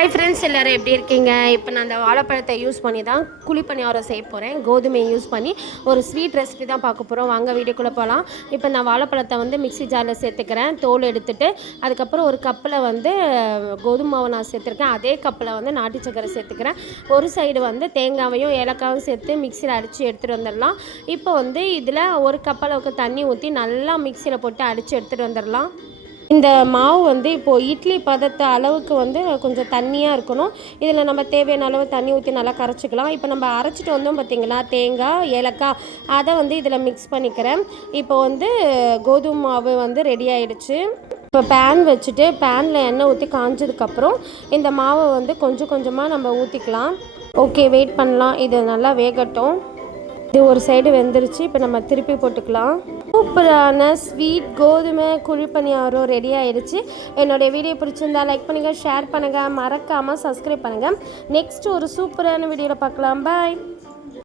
Hi friends, எல்லோரும் எப்படி இருக்கீங்க? இப்போ நான் அந்த வாழைப்பழத்தை யூஸ் பண்ணி தான் குழிப்பணியாரம் செய்ய போகிறேன். கோதுமையை யூஸ் பண்ணி ஒரு ஸ்வீட் ரெசிபி தான் பார்க்க போகிறோம். வாங்க வீடியோக்குள்ளே போகலாம். இப்போ நான் வாழைப்பழத்தை மிக்ஸி ஜாரில் சேர்த்துக்கிறேன். தோல் எடுத்துட்டு அதுக்கப்புறம் ஒரு கப்பில் கோதுமை மாவை நான் சேர்த்துருக்கேன். அதே கப்பில் நாட்டு சக்கரை சேர்த்துக்கிறேன். ஒரு சைடு தேங்காவையும் ஏலக்காயும் சேர்த்து மிக்சியில் அடித்து எடுத்துகிட்டு வந்துடலாம். இப்போ இதில் ஒரு கப் அளவுக்கு தண்ணி ஊற்றி நல்லா மிக்சியில் போட்டு அடித்து எடுத்துகிட்டு வந்துடலாம். இந்த மாவு இப்போது இட்லி பதத்தை அளவுக்கு கொஞ்சம் தண்ணியாக இருக்கணும். இதில் நம்ம தேவையான அளவு தண்ணி ஊற்றி நல்லா கரைச்சிக்கலாம். இப்போ நம்ம அரைச்சிட்டு வந்தோம் பார்த்திங்களா, தேங்காய் ஏலக்காய், அதை இதில் மிக்ஸ் பண்ணிக்கிறேன். இப்போ கோதுமை மாவு ரெடி ஆகிடுச்சு. இப்போ பேன் வச்சுட்டு பேனில் எண்ணெய் ஊற்றி காஞ்சதுக்கப்புறம் இந்த மாவை கொஞ்சம் கொஞ்சமாக நம்ம ஊற்றிக்கலாம். ஓகே, வெயிட் பண்ணலாம். இது நல்லா வேகட்டும். இது ஒரு சைடு வெந்துருச்சு. இப்போ நம்ம திருப்பி போட்டுக்கலாம். சூப்பரான ஸ்வீட் கோதுமை குழிப்பணியாரம் ரெடி ஆகிடுச்சு. என்னுடைய வீடியோ பிடிச்சிருந்தா லைக் பண்ணுங்கள், ஷேர் பண்ணுங்கள், மறக்காமல் சப்ஸ்கிரைப் பண்ணுங்கள். நெக்ஸ்ட் ஒரு சூப்பரான வீடியோவில் பார்க்கலாம். பாய்.